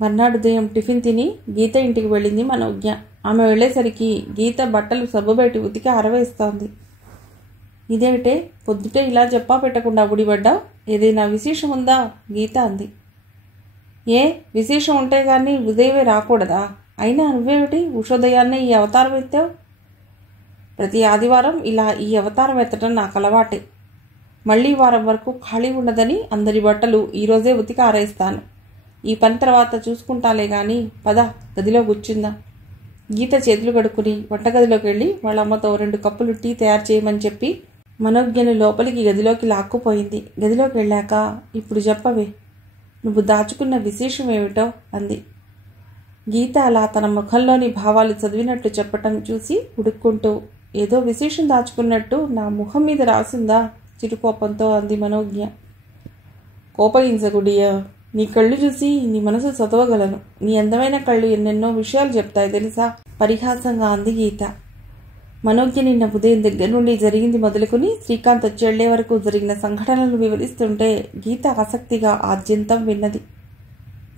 మర్నాడు ఉదయం టిఫిన్ తిని గీత ఇంటికి వెళ్ళింది మనోజ్ఞ. ఆమె వెళ్లేసరికి గీత బట్టలు సబ్బు బయట ఉతికి ఆరవేస్తోంది. ఇదేమిటే పొద్దుటే ఇలా చెప్పా పెట్టకుండా బుడిపడ్డావు? ఏదైనా విశేషం ఉందా? గీత అంది. ఏ విశేషం ఉంటే కానీ ఉదయమే రాకూడదా? అయినా నువ్వేమిటి ఉషోదయాన్నే ఈ అవతారం ఎత్తావు? ప్రతి ఆదివారం ఇలా ఈ అవతారం ఎత్తడం నాకు అలవాటే. మళ్లీ వారం వరకు ఖాళీ ఉండదని అందరి బట్టలు ఈరోజే ఉతికి ఆరేస్తాను. ఈ పని తర్వాత చూసుకుంటాలే గాని పద గదిలో కూర్చుందా. గీత చేతులు కడుక్కుని వంటగదిలోకి వెళ్ళి వాళ్ళ అమ్మతో 2 కప్పులు టీ తయారు చేయమని చెప్పి మనోజ్ఞను లోపలికి గదిలోకి లాక్కుపోయింది. గదిలోకి వెళ్ళాక ఇప్పుడు చెప్పవే, నువ్వు దాచుకున్న విశేషం ఏమిటో అంది. గీత అలా తన ముఖంలోని భావాలు చదివినట్లు చెప్పటం చూసి ఉడుక్కుంటూ, ఏదో విశేషం దాచుకున్నట్టు నా ముఖం మీద రాసిందా చిరుకోపంతో అంది మనోజ్ఞ. కోపగించకుడియా, నీ కళ్ళు చూసి నీ మనసు చదవగలను. నీ అందమైన కళ్ళు ఎన్నెన్నో విషయాలు చెప్తాయి తెలుసా పరిహాసంగా అంది గీత. మనోజ్ఞ నిన్న ఉదయం దగ్గర నుండి జరిగింది మొదలుకుని శ్రీకాంత్ వచ్చి వెళ్లే వరకు జరిగిన సంఘటనలు వివరిస్తుంటే గీత ఆసక్తిగా ఆద్యంతం విన్నది.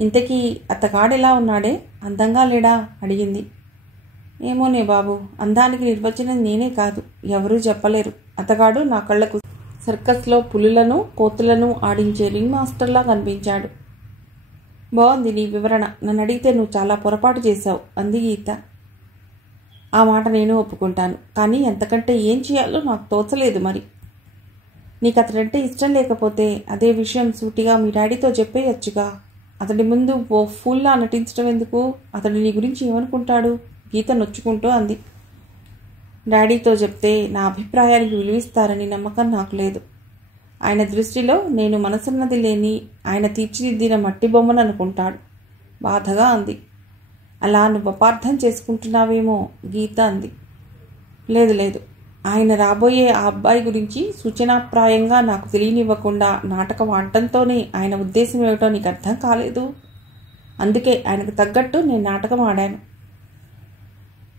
ఇంతకీ అతగాడెలా ఉన్నాడే? అందంగా లేడా అడిగింది. ఏమోనే బాబు, అందానికి నిర్వచనం నేనే కాదు, ఎవరూ చెప్పలేరు. అతగాడు నా కళ్లకు సర్కస్లో పులులను కోతులను ఆడించే రింగ్ మాస్టర్లా కనిపించాడు. బాగుంది నీ వివరణ. నన్ను అడిగితే నువ్వు చాలా పొరపాటు చేశావు అంది గీత. ఆ మాట నేను ఒప్పుకుంటాను, కానీ ఎంతకంటే ఏం చేయాలో నాకు తోచలేదు. మరి నీకు అతడంటే ఇష్టం లేకపోతే అదే విషయం సూటిగా మీ డాడీతో చెప్పేయచ్చుగా. అతడి ముందు ఓ ఫుల్లా నటించడం ఎందుకు? అతడు నీ గురించి ఏమనుకుంటాడు? గీత నొచ్చుకుంటూ అంది. డాడీతో చెప్తే నా అభిప్రాయానికి విలువిస్తారని నమ్మకం నాకు లేదు. ఆయన దృష్టిలో నేను మనసున్నది లేని ఆయన తీర్చిదిద్దిన మట్టి బొమ్మను అనుకుంటాడు బాధగా అంది. అలా నువ్వు అపార్థం చేసుకుంటున్నావేమో గీత అంది. లేదు లేదు, ఆయన రాబోయే ఆ అబ్బాయి గురించి సూచనాప్రాయంగా నాకు తెలియనివ్వకుండా నాటకం ఆడటంతోనే ఆయన ఉద్దేశం ఏమిటో నీకు అర్థం కాలేదు. అందుకే ఆయనకు తగ్గట్టు నేను నాటకం ఆడాను.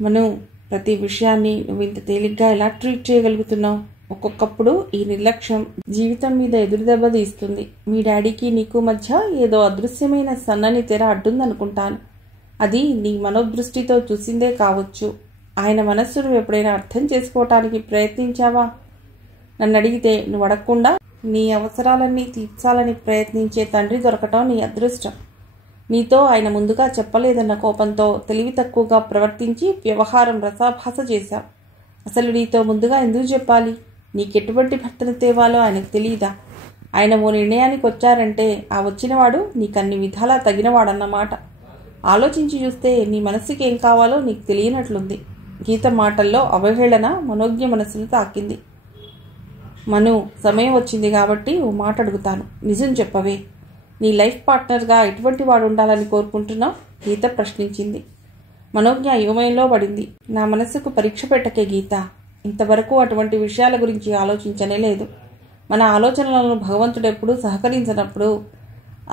మను, ప్రతి విషయాన్ని నువ్వు ఇంత తేలిగ్గా ఎలా ట్రీట్ చేయగలుగుతున్నావు? ఒక్కొక్కప్పుడు ఈ నిర్లక్ష్యం జీవితం మీద ఎదురుదెబ్బ తీస్తుంది. మీ డాడీకి నీకు మధ్య ఏదో అదృశ్యమైన సన్నని తెర అడ్డుందనుకుంటాను. అది నీ మనోదృష్టితో చూసిందే కావచ్చు. ఆయన మనస్సును ఎప్పుడైనా అర్థం చేసుకోవటానికి ప్రయత్నించావా? నన్ను అడిగితే నువ్వు అడగకుండా నీ అవసరాలన్నీ తీర్చాలని ప్రయత్నించే తండ్రి దొరకటం నీ అదృష్టం. నీతో ఆయన ముందుగా చెప్పలేదన్న కోపంతో తెలివి తక్కువగా ప్రవర్తించి వ్యవహారం రసాభాస చేశావు. అసలు నీతో ముందుగా ఎందుకు చెప్పాలి? నీకెటువంటి భర్తను తేవాలో ఆయనకు తెలియదా? ఆయన ఓ నిర్ణయానికి వచ్చారంటే ఆ వచ్చినవాడు నీకన్ని విధాలా తగినవాడన్నమాట. ఆలోచించి చూస్తే నీ మనస్సుకి ఏం కావాలో నీకు తెలియనట్లుంది. గీత మాటల్లో అవహేళన మనోజ్ఞ మనసును తాకింది. మను, సమయం వచ్చింది కాబట్టి ఓ మాట అడుగుతాను, నిజం చెప్పవే. నీ లైఫ్ పార్ట్నర్గా ఎటువంటి వాడు ఉండాలని కోరుకుంటున్నావు? గీత ప్రశ్నించింది. మనోజ్ఞ అయోమయంలో పడింది. నా మనస్సుకు పరీక్ష పెట్టకే గీత. ఇంతవరకు అటువంటి విషయాల గురించి ఆలోచించనే లేదు. మన ఆలోచనలను భగవంతుడెప్పుడు సహకరించినప్పుడు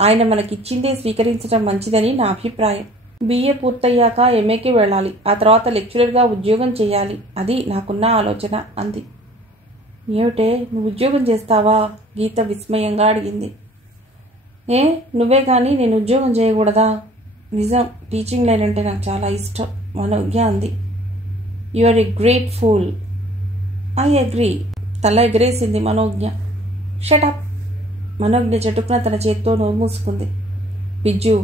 ఆయన మనకిచ్చిందే స్వీకరించడం మంచిదని నా అభిప్రాయం. BA పూర్తయ్యాక MAకి వెళ్ళాలి. ఆ తర్వాత లెక్చరర్గా ఉద్యోగం చేయాలి. అది నాకున్న ఆలోచన అంది. ఏమిటే, నువ్వు ఉద్యోగం చేస్తావా? గీత విస్మయంగా అడిగింది. ఏ, నువ్వే కానీ నేను ఉద్యోగం చేయకూడదా? నిజం, టీచింగ్ లైన్ అంటే నాకు చాలా ఇష్టం మనోజ్ఞ అంది. You are a great fool. I agree. తల ఎగరేసింది మనోజ్ఞ. షటప్. మనోజ్ఞ చటుకున తన చేత్తో నోరు మూసుకుంది. బిజ్జు,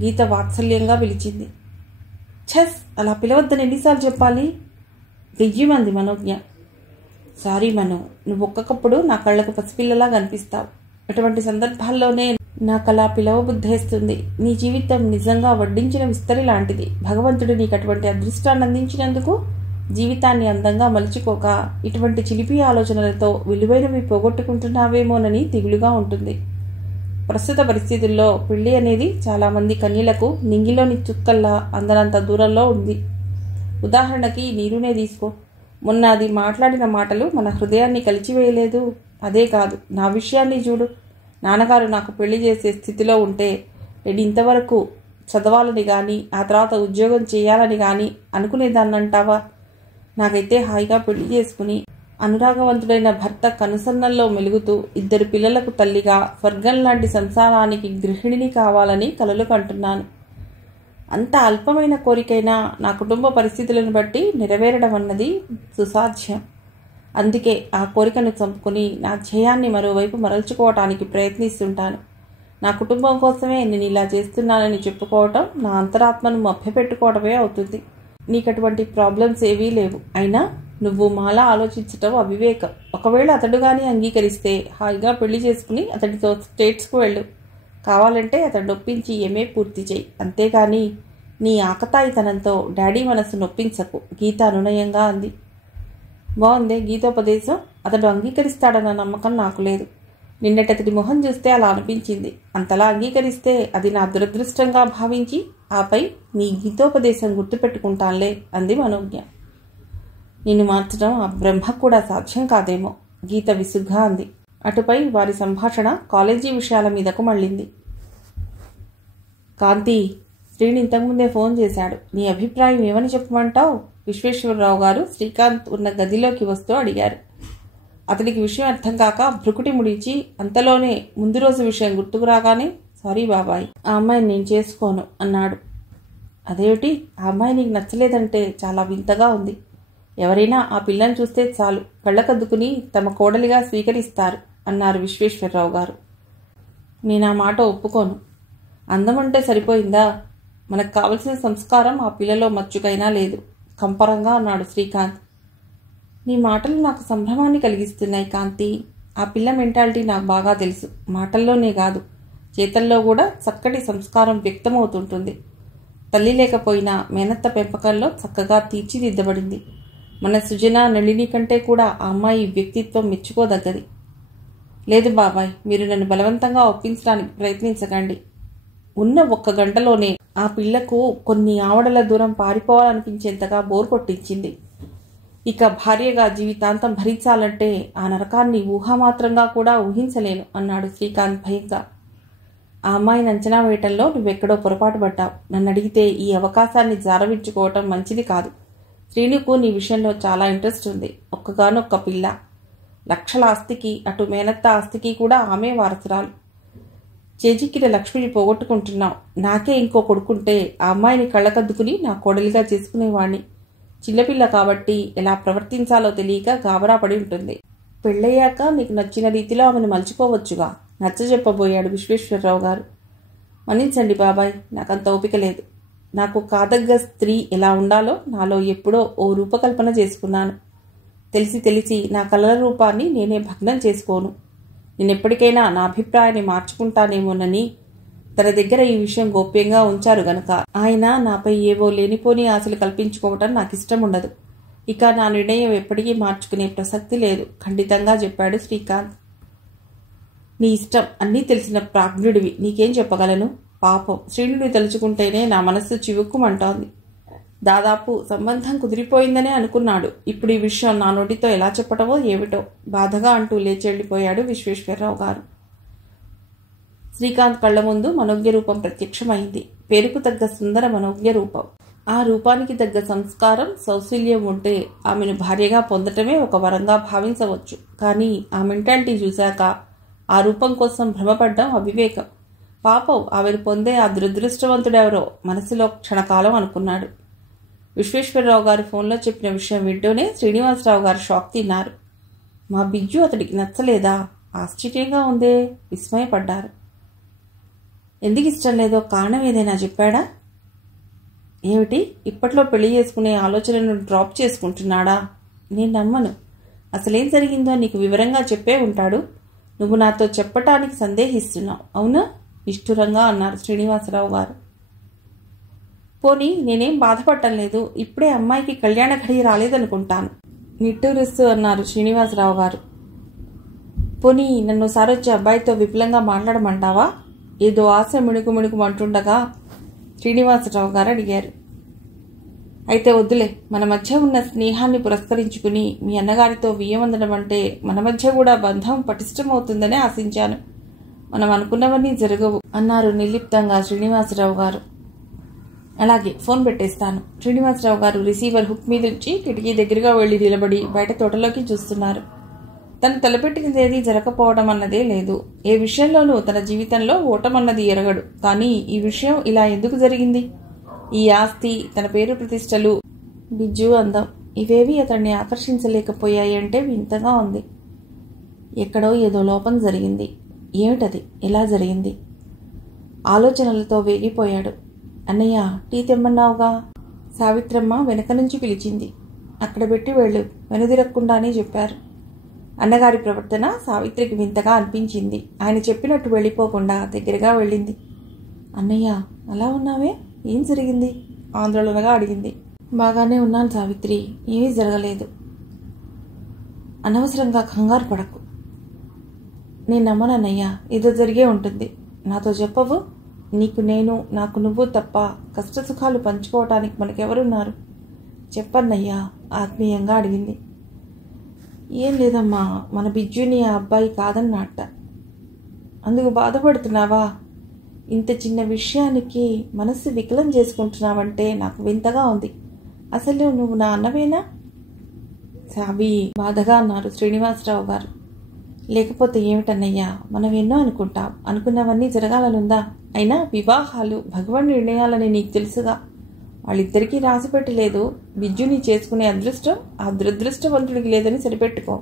గీత వాత్సల్యంగా పిలిచింది. ఛస్, అలా పిలవద్దని ఎన్నిసార్లు చెప్పాలి? దెయ్యమంది మనోజ్ఞ. సారీ మను, నువ్వు ఒక్కొక్కప్పుడు నా కళ్ళకు పసిపిల్లలా కనిపిస్తావు. అటువంటి సందర్భాల్లోనే నాకలా పిలవబుద్ధేస్తుంది. నీ జీవితం నిజంగా వడ్డించిన విస్తరి లాంటిది. భగవంతుడు నీకు అటువంటి అదృష్టాన్ని అందించినందుకు జీవితాన్ని అందంగా మలుచుకోక ఇటువంటి చిలిపి ఆలోచనలతో విలువైనవి పోగొట్టుకుంటున్నావేమోనని దిగులుగా ఉంటుంది. ప్రస్తుత పరిస్థితుల్లో పెళ్లి అనేది చాలామంది కన్యలకు నింగిలోని చుక్కల్లా అందనంత దూరంలో ఉంది. ఉదాహరణకి నీరునే తీసుకో. మొన్న అది మాట్లాడిన మాటలు మన హృదయాన్ని కలిచివేయలేదు. అదే కాదు, నా విషయాన్ని చూడు. నాన్నగారు నాకు పెళ్లి చేసే స్థితిలో ఉంటే నేను ఇంతవరకు చదవాలని కానీ ఆ తర్వాత ఉద్యోగం చేయాలని కానీ అనుకునేదాన్నంటావా? నాకైతే హాయిగా పెళ్లి చేసుకుని అనురాగవంతుడైన భర్త కనుసన్నల్లో మెలుగుతూ 2 పిల్లలకు తల్లిగా స్వర్గం లాంటి సంసారానికి గృహిణిని కావాలని కలలు కంటున్నాను. అంత అల్పమైన కోరికైనా నా కుటుంబ పరిస్థితులను బట్టి నెరవేరడం అన్నది సుసాధ్యం. అందుకే ఆ కోరికను చంపుకొని నా ధ్యేయాన్ని మరోవైపు మరల్చుకోవటానికి ప్రయత్నిస్తుంటాను. నా కుటుంబం కోసమే నేను ఇలా చేస్తున్నానని చెప్పుకోవటం నా అంతరాత్మను మభ్యపెట్టుకోవడమే అవుతుంది. నీకు అటువంటి ప్రాబ్లమ్స్ ఏవీ లేవు. అయినా నువ్వు మాలా ఆలోచించటం అవివేకం. ఒకవేళ అతడు కానీ అంగీకరిస్తే హాయిగా పెళ్లి చేసుకుని అతడితో స్టేట్స్కు వెళ్ళు. కావాలంటే అతడు నొప్పించి ఎంఏ పూర్తి చేయి. అంతేగాని నీ ఆకతాయితనంతో డాడీ మనసు నొప్పించకు, గీత అనునయంగా అంది. బాగుందే గీతోపదేశం. అతడు అంగీకరిస్తాడన్న నమ్మకం నాకు లేదు. నిన్నటి అతడి మొహం చూస్తే అలా అనిపించింది. అంతలా అంగీకరిస్తే అది నా దురదృష్టంగా భావించి ఆపై నీ గీతోపదేశం గుర్తుపెట్టుకుంటానులే అంది మనోజ్ఞ. నిన్ను మార్చడం ఆ బ్రహ్మ కూడా సాధ్యం కాదేమో, గీత విసుగ్గా అంది. అటుపై వారి సంభాషణ కాలేజీ విషయాల మీదకు మళ్ళింది. కాంతి, శ్రీని ఇంతకుముందే ఫోన్ చేశాడు. నీ అభిప్రాయం ఏమని చెప్పమంటావు? విశ్వేశ్వరరావు గారు శ్రీకాంత్ ఉన్న గదిలోకి వస్తూ అడిగారు. అతడికి విషయం అర్థం కాక భ్రుకుటి ముడిచి అంతలోనే ముందు రోజు విషయం గుర్తుకు రాగానే సారీ బాబాయ్, ఆ అమ్మాయిని నేను చేసుకోను అన్నాడు. అదేమిటి, ఆ అమ్మాయి నీకు నచ్చలేదంటే చాలా వింతగా ఉంది. ఎవరైనా ఆ పిల్లని చూస్తే చాలు కళ్ళకద్దుకుని తమ కోడలిగా స్వీకరిస్తారు అన్నారు విశ్వేశ్వరరావు గారు. నేను ఆ మాట ఒప్పుకోను. అందమంటే సరిపోయిందా? మనకు కావలసిన సంస్కారం ఆ పిల్లలో మచ్చుకైనా లేదు కంపరంగా అన్నాడు శ్రీకాంత్. నీ మాటలు నాకు సంభ్రమాన్ని కలిగిస్తున్నాయి కాంతి. ఆ పిల్ల మెంటాలిటీ నాకు బాగా తెలుసు. మాటల్లోనే కాదు, చేతల్లో కూడా చక్కటి సంస్కారం వ్యక్తమవుతుంటుంది. తల్లి లేకపోయినా మేనత్త పెంపకంలో చక్కగా తీర్చిదిద్దబడింది. మన సుజన, నళిని కంటే కూడా ఆ అమ్మాయి వ్యక్తిత్వం మెచ్చుకోదగ్గది. లేదు బాబాయ్, మీరు నన్ను బలవంతంగా ఒప్పించడానికి ప్రయత్నించకండి. ఉన్న 1 గంటలోనే ఆ పిల్లకు కొన్ని ఆవడల దూరం పారిపోవాలనిపించేంతగా బోర్ కొట్టించింది. ఇక భార్యగా జీవితాంతం భరించాలంటే ఆ నరకాన్ని ఊహామాత్రంగా కూడా ఊహించలేను అన్నాడు శ్రీకాంత్ భయంగా. ఆ అమ్మాయిని అంచనా వేయటంలో నువ్వెక్కడో పొరపాటు పడ్డావు. నన్ను అడిగితే ఈ అవకాశాన్ని జారవించుకోవటం మంచిది కాదు. శ్రీనుకు నీ విషయంలో చాలా ఇంట్రెస్ట్ ఉంది. ఒక్కగానొక్క పిల్ల. లక్షల ఆస్తికి, అటు మేనత్త ఆస్తికి కూడా ఆమె వారసురాలు. చేజిక్కిన లక్ష్మిని పోగొట్టుకుంటున్నావు. నాకే ఇంకో కొడుకుంటే ఆ అమ్మాయిని కళ్ళకద్దుకుని నా కోడలిగా చేసుకునేవాణ్ణి. చిన్నపిల్ల కాబట్టి ఎలా ప్రవర్తించాలో తెలియక గాబరా పడి ఉంటుంది. పెళ్ళయ్యాక నీకు నచ్చిన రీతిలో ఆమెను మలుచుకోవచ్చుగా నచ్చజెప్పబోయాడు విశ్వేశ్వరరావు గారు. మన్నించండి బాబాయ్, నాకంత ఓపిక లేదు. నాకు కాదగ్గ స్త్రీ ఎలా ఉండాలో నాలో ఎప్పుడో ఓ రూపకల్పన చేసుకున్నాను. తెలిసి నా కలల రూపాన్ని నేనే భగ్నం చేసుకోను. నేనెప్పటికైనా నా అభిప్రాయాన్ని మార్చుకుంటానేమోనని తన దగ్గర ఈ విషయం గోప్యంగా ఉంచారు గనక ఆయన నాపై ఏవో లేనిపోని ఆశలు కల్పించుకోవటం నాకు ఇష్టం ఉండదు. ఇక నా నిర్ణయం ఎప్పటికీ మార్చుకునే ప్రసక్తి లేదు ఖండితంగా చెప్పాడు శ్రీకాంత్. నీ ఇష్టం, అన్నీ తెలిసిన ప్రాజ్ఞుడివి, నీకేం చెప్పగలను? పాపం, శ్రీనుడి తలుచుకుంటేనే నా మనస్సు చివుక్కుమంటోంది. దాదాపు సంబంధం కుదిరిపోయిందనే అనుకున్నాడు. ఇప్పుడు ఈ విషయం నా నోటితో ఎలా చెప్పటమో ఏమిటో బాధగా అంటూ లేచెళ్లిపోయాడు విశ్వేశ్వరరావు గారు. శ్రీకాంత్ కళ్ల ముందు మనోజ్ఞ రూపం ప్రత్యక్షమైంది. పేరుకు తగ్గ సుందర మనోజ్ఞ రూపం. ఆ రూపానికి తగ్గ సంస్కారం, సౌశల్యం ఉంటే ఆమెను భార్యగా పొందటమే ఒక వరంగా భావించవచ్చు. కానీ ఆ మెంటాలిటీ చూశాక ఆ రూపం కోసం భ్రమపడ్డం అవివేకం. పాపం, ఆమెను పొందే ఆ దురదృష్టవంతుడెవరో మనసులో క్షణకాలం అనుకున్నాడు. విశ్వేశ్వరరావు గారు ఫోన్లో చెప్పిన విషయం వింటూనే శ్రీనివాసరావు గారు షాక్ తిన్నారు. మా బిజ్జు అతడికి నచ్చలేదా? ఆశ్చర్యంగా ఉందే, విస్మయపడ్డారు. ఎందుకు ఇష్టం లేదో కారణం ఏదైనా చెప్పాడా? ఏమిటి, ఇప్పట్లో పెళ్లి చేసుకునే ఆలోచనను డ్రాప్ చేసుకుంటున్నాడా? నేను నమ్మను. అసలేం జరిగిందో నీకు వివరంగా చెప్పే ఉంటాడు. నువ్వు నాతో చెప్పటానికి సందేహిస్తున్నావు, అవునా? నిష్ఠురంగా అన్నారు శ్రీనివాసరావు గారు. పోనీ నేనేం బాధపడటం లేదు. ఇప్పుడే అమ్మాయికి కళ్యాణ ఘడి రాలేదనుకుంటాను నిట్టూరుస్తూ అన్నారు శ్రీనివాసరావు గారు. పోనీ నన్ను సారొచ్చి అబ్బాయితో విపులంగా మాట్లాడమంటావా? ఏదో ఆశ మిణుకుమంటుండగా శ్రీనివాసరావు గారు అడిగారు. అయితే వద్దులే, మన మధ్య ఉన్న స్నేహాన్ని పురస్కరించుకుని మీ అన్నగారితో వియ్యమందడం అంటే మన మధ్య కూడా బంధం పటిష్టమవుతుందని ఆశించాను. మనం అనుకున్నవన్నీ జరగవు అన్నారు నిర్లిప్తంగా శ్రీనివాసరావు గారు. అలాగే, ఫోన్ పెట్టేస్తాను. శ్రీనివాసరావు గారు రిసీవర్ హుక్ మీదుంచి కిటికీ దగ్గరగా వెళ్లి నిలబడి బయట తోటలోకి చూస్తున్నారు. తను తలపెట్టినదేది జరగకపోవడం అన్నదే లేదు. ఏ విషయంలోనూ తన జీవితంలో ఓటమన్నది ఎరగడు. కానీ ఈ విషయం ఇలా ఎందుకు జరిగింది? ఈ ఆస్తి, తన పేరు ప్రతిష్టలు, బిజ్జు అందం ఇవేవి అతన్ని ఆకర్షించలేకపోయాయంటే వింతగా ఉంది. ఎక్కడో ఏదో లోపం జరిగింది. ఏమిటది? ఎలా జరిగింది? ఆలోచనలతో వేగిపోయాడు. అన్నయ్య, టీ తెమ్మన్నావుగా? సావిత్రమ్మ వెనక నుంచి పిలిచింది. అక్కడ పెట్టి వెళ్ళు, వెనుదిరక్కుండానే చెప్పారు. అన్నగారి ప్రవర్తన సావిత్రికి వింతగా అనిపించింది. ఆయన చెప్పినట్టు వెళ్ళిపోకుండా దగ్గరగా వెళ్ళింది. అన్నయ్య, అలా ఉన్నావే, ఏం జరిగింది? ఆందోళనగా అడిగింది. బాగానే ఉన్నాను సావిత్రి, ఏమీ జరగలేదు. అనవసరంగా కంగారు పడకు. నేను నమ్మనన్నయ్య, ఏదో జరిగే ఉంటుంది. నాతో చెప్పవు? నీకు నేను, నాకు నువ్వు తప్ప కష్టసుఖాలు పంచుకోవటానికి మనకెవరున్నారు? చెప్పన్నయ్యా, ఆత్మీయంగా అడిగింది. ఏం లేదమ్మా, మన బిజ్జుని ఆ అబ్బాయి కాదన్నట్ట. అందుకు బాధపడుతున్నావా? ఇంత చిన్న విషయానికి మనస్సు వికలం చేసుకుంటున్నావంటే నాకు వింతగా ఉంది. అసలు నువ్వు నా అన్నవేనా? సాబి బాధగా అన్నారు శ్రీనివాసరావు గారు. లేకపోతే ఏమిటన్నయ్యా, మనం ఎన్నో అనుకుంటాం, అనుకున్నవన్నీ జరగాలనుందా? అయినా వివాహాలు భగవాన్ నిర్ణయాలని నీకు తెలుసుగా. వాళ్ళిద్దరికీ రాసి పెట్టలేదు. బిజ్జుని చేసుకునే అదృష్టం ఆ దురదృష్టవంతుడికి లేదని సరిపెట్టుకో.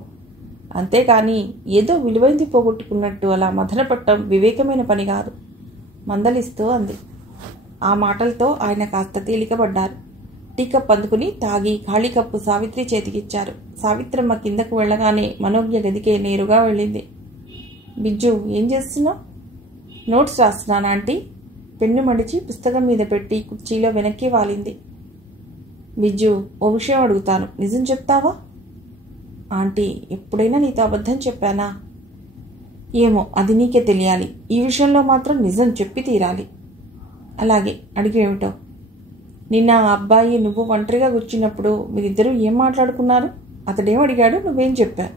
అంతేకాని ఏదో విలువైంది పోగొట్టుకున్నట్టు అలా మదనపట్టం వివేకమైన పని కాదు, మందలిస్తూ అంది. ఆ మాటలతో ఆయన కాస్త తేలికపడ్డారు. టీ కప్ అందుకుని తాగి ఖాళీ కప్పు సావిత్రి చేతికిచ్చారు. సావిత్రమ్మ కిందకు వెళ్ళగానే మనోజ్ఞ గదికే నేరుగా వెళ్ళింది. బిజ్జు, ఏం చేస్తున్నావు? నోట్స్ రాస్తున్నాను ఆంటీ. పెన్ను మడిచి పుస్తకం మీద పెట్టి కుర్చీలో వెనక్కి వాలింది. బిజ్జు, ఓ విషయం అడుగుతాను, నిజం చెప్తావా? ఆంటీ, ఎప్పుడైనా నీతో అబద్ధం చెప్పానా? ఏమో, అది నీకే తెలియాలి. ఈ విషయంలో మాత్రం నిజం చెప్పి తీరాలి. అలాగే, అడిగేమిటో. నిన్న ఆ అబ్బాయి నువ్వు ఒంటరిగా కూర్చున్నప్పుడు మీరిద్దరూ ఏం మాట్లాడుకున్నారు? అతడేం అడిగాడు, నువ్వేం చెప్పావు?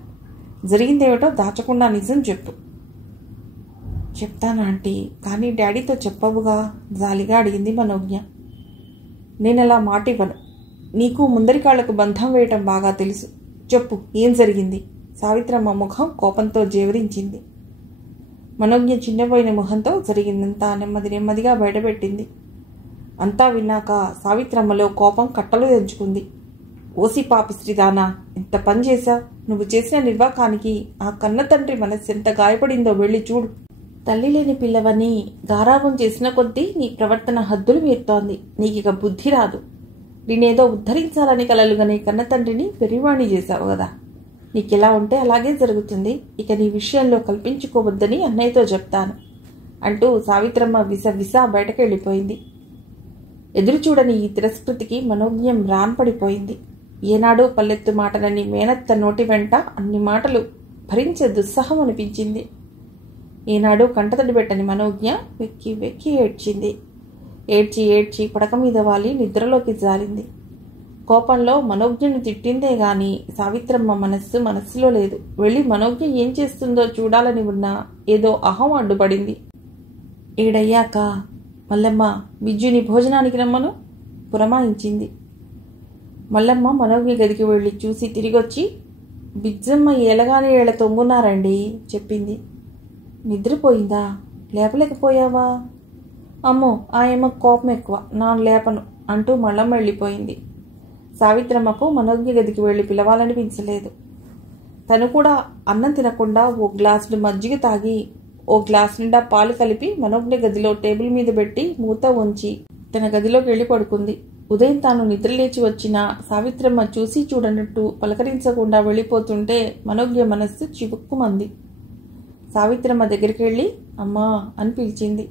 జరిగిందేమిటో దాచకుండా నిజం చెప్పు. చెప్తాను ఆంటీ, కానీ డాడీతో చెప్పవుగా? జాలిగా అడిగింది మనోజ్ఞ. నేనలా మాటివ్వను. నీకు ముందరి కాళ్లకు బంధం వేయటం బాగా తెలుసు. చెప్పు, ఏం జరిగింది? సావిత్రమ్మ ముఖం కోపంతో జేవరించింది. మనోజ్ఞ చిన్నపోయిన ముఖంతో జరిగిందంతా నెమ్మదిగా బయటపెట్టింది. అంతా విన్నాక సావిత్రమ్మలో కోపం కట్టలు తెంచుకుంది. ఓసి పాపిస్త్రీదానా, ఎంత పని చేశావు? నువ్వు చేసిన నిర్వాకానికి ఆ కన్న తండ్రి మనస్సు ఎంత గాయపడిందో వెళ్ళి చూడు. తల్లి లేని పిల్లవని గారాబం చేసిన కొద్దీ నీ ప్రవర్తన హద్దులు మీరుతోంది. నీకిక బుద్ధి రాదు. నేనేదో ఉద్ధరించాలని కలలుగానే కన్న తండ్రిని పెరివాణి చేశావు కదా. నీకెలా ఉంటే అలాగే జరుగుతుంది. ఇక నీ విషయంలో కల్పించుకోవద్దని అన్నయ్యతో చెప్తాను అంటూ సావిత్రమ్మ విస బయటకెళ్ళిపోయింది. ఎదురుచూడని ఈ తిరస్కృతికి మనోజ్ఞం రాన్పడిపోయింది. ఏనాడూ పల్లెత్తు మాటలని మేనత్త నోటి వెంట అన్ని మాటలు భరించే దుస్సహం అనిపించింది. ఏనాడు కంటతడి పెట్టని మనోజ్ఞ వెక్కి ఏడ్చింది. ఏడ్చి పడక మీద వాలి నిద్రలోకి జారింది. కోపంలో మనోజ్ఞను తిట్టిందే గాని సావిత్రమ్మ మనస్సులో లేదు. వెళ్ళి మనోజ్ఞ ఏం చేస్తుందో చూడాలని ఉన్నా ఏదో అహం అడ్డుపడింది. ఏడయ్యాక మల్లమ్మ, బిజ్జుని భోజనానికి రమ్మను పురమాయించింది. మల్లమ్మ మనోజ్ఞ గదికి వెళ్ళి చూసి తిరిగొచ్చి, బిజ్జమ్మ ఏలగానే ఏళ్ళ తొంగున్నారండి చెప్పింది. నిద్రపోయిందా? లేపలేకపోయావా? అమ్మో, ఆయమ్మ కోపం ఎక్కువ, నాను లేపను అంటూ మల్లమ్మ వెళ్ళిపోయింది. సావిత్రమ్మకు మనోజ్ఞ గదికి వెళ్ళి పిలవాలనిపించలేదు. తను కూడా అన్నం తినకుండా ఓ గ్లాసుడు మజ్జిగ తాగి ఓ గ్లాసు నిండా పాలు కలిపి మనోజ్ఞ గదిలో టేబుల్ మీద పెట్టి మూత ఉంచి తన గదిలోకి వెళ్ళి పడుకుంది. ఉదయం తాను నిద్రలేచి వచ్చిన సావిత్రమ్మ చూసి చూడనట్టు పలకరించకుండా వెళ్ళిపోతుంటే మనోజ్ఞ మనస్సు చివుక్కుమంది. సావిత్రమ్మ దగ్గరికి వెళ్ళి అమ్మా అని పిలిచింది.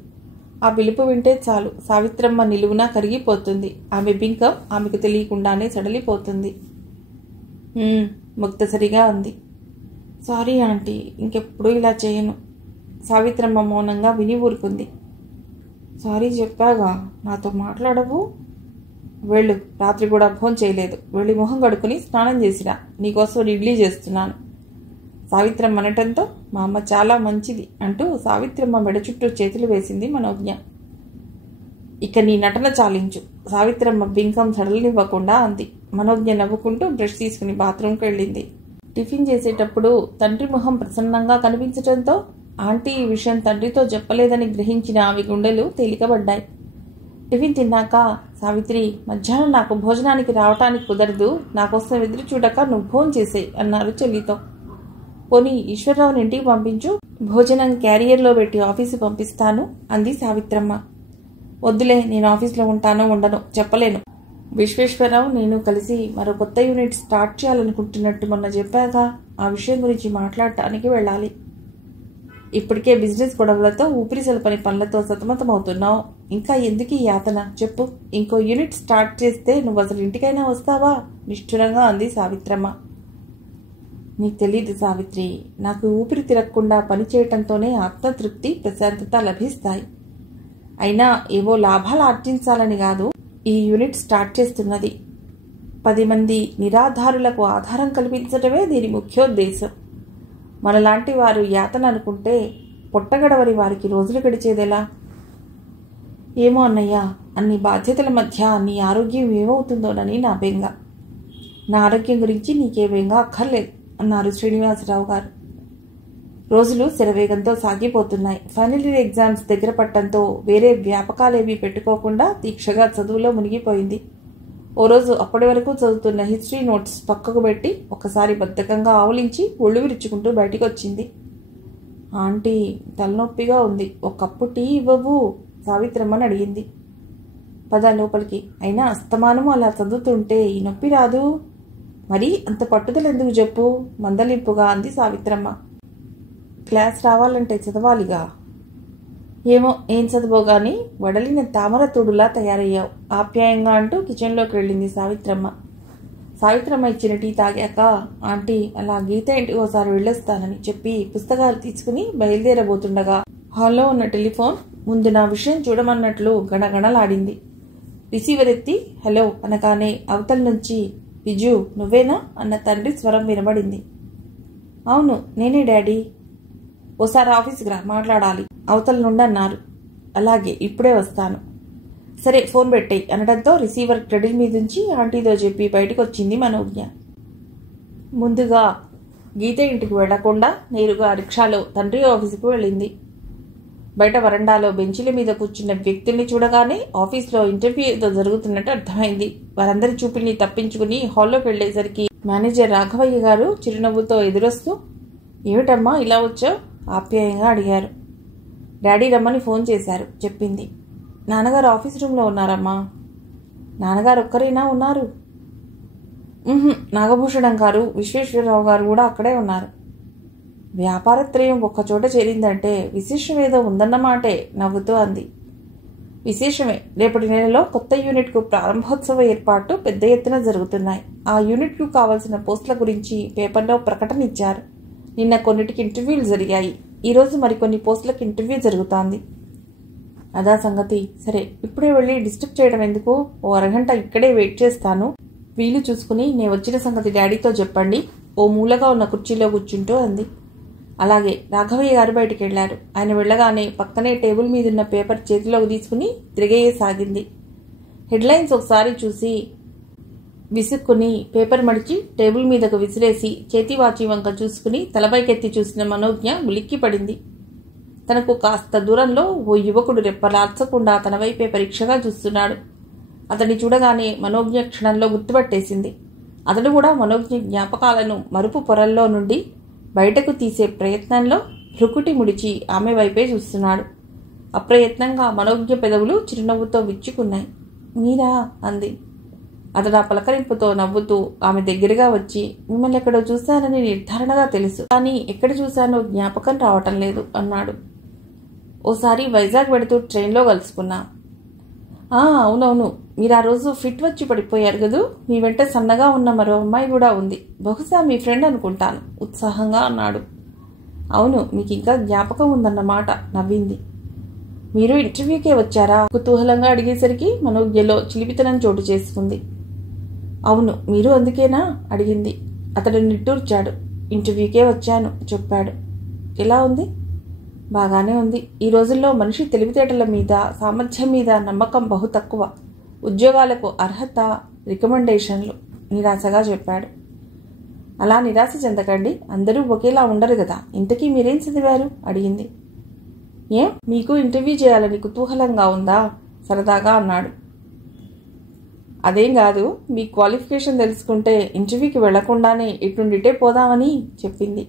ఆ పిలుపు వింటే చాలు సావిత్రమ్మ నిలువునా కరిగిపోతుంది. ఆమె బింకం ఆమెకు తెలియకుండానే సడలిపోతుంది. ముక్తసరిగా అంది. సారీ ఆంటీ, ఇంకెప్పుడు ఇలా చేయను. సావిత్రమ్మ మౌనంగా విని ఊరుకుంది. సారీ చెప్పాగా, నాతో మాట్లాడవు? వెళ్ళు, రాత్రి కూడా భోజనం చేయలేదు. వెళ్ళి మొహం కడుక్కుని స్నానం చేసిరా, నీకోసం ఇడ్లీ చేస్తున్నాను. సావిత్రమ్మ అనటంతో మా అమ్మ చాలా మంచిది అంటూ సావిత్రమ్మ మెడ చుట్టూ చేతులు వేసింది మనోజ్ఞ. ఇక నీ నటన చాలించు, సావిత్రమ్మ బింకం సడలనివ్వకుండా అంది. మనోజ్ఞ నవ్వుకుంటూ బ్రష్ తీసుకుని బాత్రూంకి వెళ్ళింది. టిఫిన్ చేసేటప్పుడు తండ్రి మొహం ప్రసన్నంగా కనిపించడంతో ఆంటీ ఈ విషయం తండ్రితో చెప్పలేదని గ్రహించిన ఆమె గుండెలు తేలికబడ్డాయి. టిఫిన్ తిన్నాక సావిత్రి, మధ్యాహ్నం నాకు భోజనానికి రావటానికి కుదరదు, నాకోసం ఎదురు చూడక నువ్వు ఫోన్ చేసేయి అన్నారు చెల్లితో. పోనీ ఈశ్వరరావుని ఇంటికి పంపించు, భోజనం క్యారియర్లో పెట్టి ఆఫీసు పంపిస్తాను అంది సావిత్రమ్మ. వద్దులే, నేను ఆఫీస్లో ఉంటానో ఉండను చెప్పలేను. విశ్వేశ్వరరావు నేను కలిసి మరో కొత్త యూనిట్ స్టార్ట్ చేయాలనుకుంటున్నట్టు మొన్న చెప్పాగా, ఆ విషయం గురించి మాట్లాడటానికి వెళ్ళాలి. ఇప్పటికే బిజినెస్ గొడవలతో ఊపిరి సలపని పనులతో సతమతమవుతున్నావు, ఇంకా ఎందుకు ఈ యాతన చెప్పు. ఇంకో యూనిట్ స్టార్ట్ చేస్తే నువ్వు అసలు ఇంటికైనా వస్తావా నిష్ఠురంగా అంది సావిత్రమ్మ. నీకు తెలీదు సావిత్రి, నాకు ఊపిరి తిరగకుండా పని చేయటంతోనే ఆత్మతృప్తి ప్రశాంతత లభిస్తాయి. అయినా ఏవో లాభాలు ఆర్జించాలని కాదు ఈ యూనిట్ స్టార్ట్ చేస్తున్నది. 10 మంది నిరాధారులకు ఆధారం కల్పించడమే దీని ముఖ్యోద్దేశం. మనలాంటి వారు యాతన అనుకుంటే పొట్టగడవని వారికి రోజులు గడిచేదెలా? ఏమో అన్నయ్య, అన్ని బాధ్యతల మధ్య నీ ఆరోగ్యం ఏమవుతుందోనని నా బెంగ. నా ఆరోగ్యం గురించి నీకే బెంగ అక్కర్లేదు అన్నారు శ్రీనివాసరావు గారు. రోజులు శరవేగంతో సాగిపోతున్నాయి. ఫైనల్ ఇయర్ ఎగ్జామ్స్ దగ్గర పట్టడంతో వేరే వ్యాపకాలేవీ పెట్టుకోకుండా దీక్షగా చదువులో మునిగిపోయింది. ఓ రోజు అప్పటి వరకు చదువుతున్న హిస్టరీ నోట్స్ పక్కకు పెట్టి ఒకసారి బద్ధకంగా ఆవులించి ఒళ్ళు విరుచుకుంటూ బయటికి వచ్చింది. ఆంటీ, తలనొప్పిగా ఉంది, ఒక కప్పు టీ ఇవ్వవు సావిత్రమ్మని అడిగింది. పద లోపలికి. అయినా అస్తమానము అలా చదువుతుంటే ఈ నొప్పి రాదు. మరి అంత పట్టుదల ఎందుకు చెప్పు మందలింపుగా అంది సావిత్రమ్మ. క్లాస్ రావాలంటే చదవాలిగా. ఏమో ఏం చదువో గాని వడలిన తామర తోడులా తయారయ్యావు ఆప్యాయంగా అంటూ కిచెన్లోకి వెళ్ళింది సావిత్రమ్మ. సావిత్రమ్మ ఇచ్చిన టీ తాగాక, ఆంటీ అలా గీత ఇంటికి ఒకసారి వెళ్ళొస్తానని చెప్పి పుస్తకాలు తీసుకుని బయలుదేరబోతుండగా హాల్లో ఉన్న టెలిఫోన్ ముందు నా విషయం చూడమన్నట్లు గణగణలాడింది. రిసీవర్ ఎత్తి హలో అనగానే అవతల నుంచి విజు నువ్వేనా అన్న తండ్రి స్వరం వినబడింది. అవును నేనే డాడీ. ఓసారి ఆఫీస్కి రా, మాట్లాడాలి అవతల నుండి అన్నారు. అలాగే ఇప్పుడే వస్తాను. సరే ఫోన్ పెట్టేయి అనడంతో రిసీవర్ క్రెడిల్ మీదుంచి ఆంటీతో చెప్పి బయటకు వచ్చింది మనోజ్ఞ. ముందుగా గీత ఇంటికి వెళ్లకుండా నేరుగా రిక్షాలో తండ్రి ఆఫీసుకు వెళ్ళింది. బయట వరండాలో బెంచీల మీద కూర్చున్న వ్యక్తుల్ని చూడగానే ఆఫీస్లో ఇంటర్వ్యూ ఏదో జరుగుతున్నట్టు అర్థమైంది. వారందరి చూపుల్ని తప్పించుకుని హాల్లోకి వెళ్లేసరికి మేనేజర్ రాఘవయ్య గారు చిరునవ్వుతో ఎదురొస్తూ, ఏమిటమ్మా ఇలా వచ్చావు ఆప్యాయంగా అడిగారు. డాడీ రమ్మని ఫోన్ చేశారు చెప్పింది. నాన్నగారు ఆఫీస్ రూమ్లో ఉన్నారమ్మా. నాన్నగారు ఒక్కరైనా ఉన్నారు? నాగభూషణం గారు, విశ్వేశ్వరరావు గారు కూడా అక్కడే ఉన్నారు. వ్యాపారత్రయం ఒక్కచోట చేరిందంటే విశేషమేదో ఉందన్నమాటే నవ్వుతూ అంది. విశేషమే. రేపటి నెలలో కొత్త యూనిట్కు ప్రారంభోత్సవ ఏర్పాట్లు పెద్ద ఎత్తున జరుగుతున్నాయి. ఆ యూనిట్కు కావాల్సిన పోస్టుల గురించి పేపర్లో ప్రకటన ఇచ్చారు. నిన్న కొన్నిటికి ఇంటర్వ్యూలు జరిగాయి. ఈరోజు మరికొన్ని పోస్టులకు ఇంటర్వ్యూ జరుగుతోంది. అదా సంగతి. సరే ఇప్పుడే వెళ్ళి డిస్టర్బ్ చేయడం ఎందుకు, ఓ అరగంట ఇక్కడే వెయిట్ చేస్తాను. వీలు చూసుకుని నేను వచ్చిన సంగతి డాడీతో చెప్పండి ఓ మూలగా ఉన్న కుర్చీలో కూర్చుంటూ అంది. అలాగే. రాఘవయ్య గారు బయటికి వెళ్లారు. ఆయన వెళ్ళగానే పక్కనే టేబుల్ మీదున్న పేపర్ చేతిలోకి తీసుకుని తిరిగేయసాగింది. హెడ్లైన్స్ ఒకసారి చూసి విసుక్కుని పేపర్ మడిచి టేబుల్ మీదకు విసిరేసి చేతివాచి వంక చూసుకుని తలపైకెత్తి చూసిన మనోజ్ఞ ఉలిక్కి పడింది. తనకు కాస్త దూరంలో ఓ యువకుడు రెప్పలార్చకుండా తన వైపే పరీక్షగా చూస్తున్నాడు. అతన్ని చూడగానే మనోజ్ఞ క్షణంలో గుర్తుపట్టేసింది. అతడు కూడా మనోజ్ఞ జ్ఞాపకాలను మరుపు పొరల్లో నుండి బయటకు తీసే ప్రయత్నంలో భృకుటి ముడిచి ఆమె వైపే చూస్తున్నాడు. అప్రయత్నంగా మనోజ్ఞ పెదవులు చిరునవ్వుతో విచ్చుకున్నాయి. మీరా అంది. అతడు ఆ పలకరింపుతో నవ్వుతూ ఆమె దగ్గరగా వచ్చి, మిమ్మల్ని ఎక్కడో చూశానని నిర్ధారణగా తెలుసు, కానీ ఎక్కడ చూశానో జ్ఞాపకం రావటం లేదు అన్నాడు. ఓసారి వైజాగ్ వెడుతూ ట్రైన్లో కలుసుకున్నా. అవునవును, మీరు ఆ రోజు ఫిట్ వచ్చి పడిపోయారు కదూ. మీ వెంట సన్నగా ఉన్న మరో అమ్మాయి కూడా ఉంది, బహుశా మీ ఫ్రెండ్ అనుకుంటాను ఉత్సాహంగా అన్నాడు. అవును, మీకు ఇంకా జ్ఞాపకం ఉందన్నమాట నవ్వింది. మీరు ఇంటర్వ్యూకే వచ్చారా కుతూహలంగా అడిగేసరికి మనోజ్ఞలో చిలిపితనం చోటు చేసుకుంది. అవును, మీరు అందుకేనా అడిగింది. అతడు నిట్టూర్చాడు. ఇంటర్వ్యూకే వచ్చాను చెప్పాడు. ఎలా ఉంది? బాగానే ఉంది. ఈ రోజుల్లో మనిషి తెలివితేటల మీద సామర్థ్యం మీద నమ్మకం బహు తక్కువ. ఉద్యోగాలకు అర్హత, రికమెండేషన్లు నిరాశగా చెప్పాడు. అలా నిరాశ చెందకండి, అందరూ ఒకేలా ఉండరు కదా. ఇంతకీ మీరేం చదివారు అడిగింది. ఏం మీకు ఇంటర్వ్యూ చేయాలని కుతూహలంగా ఉందా సరదాగా అన్నాడు. అదేం కాదు, మీ క్వాలిఫికేషన్ తెలుసుకుంటే ఇంటర్వ్యూకి వెళ్లకుండానే ఇటుండిటే పోదామని చెప్పింది.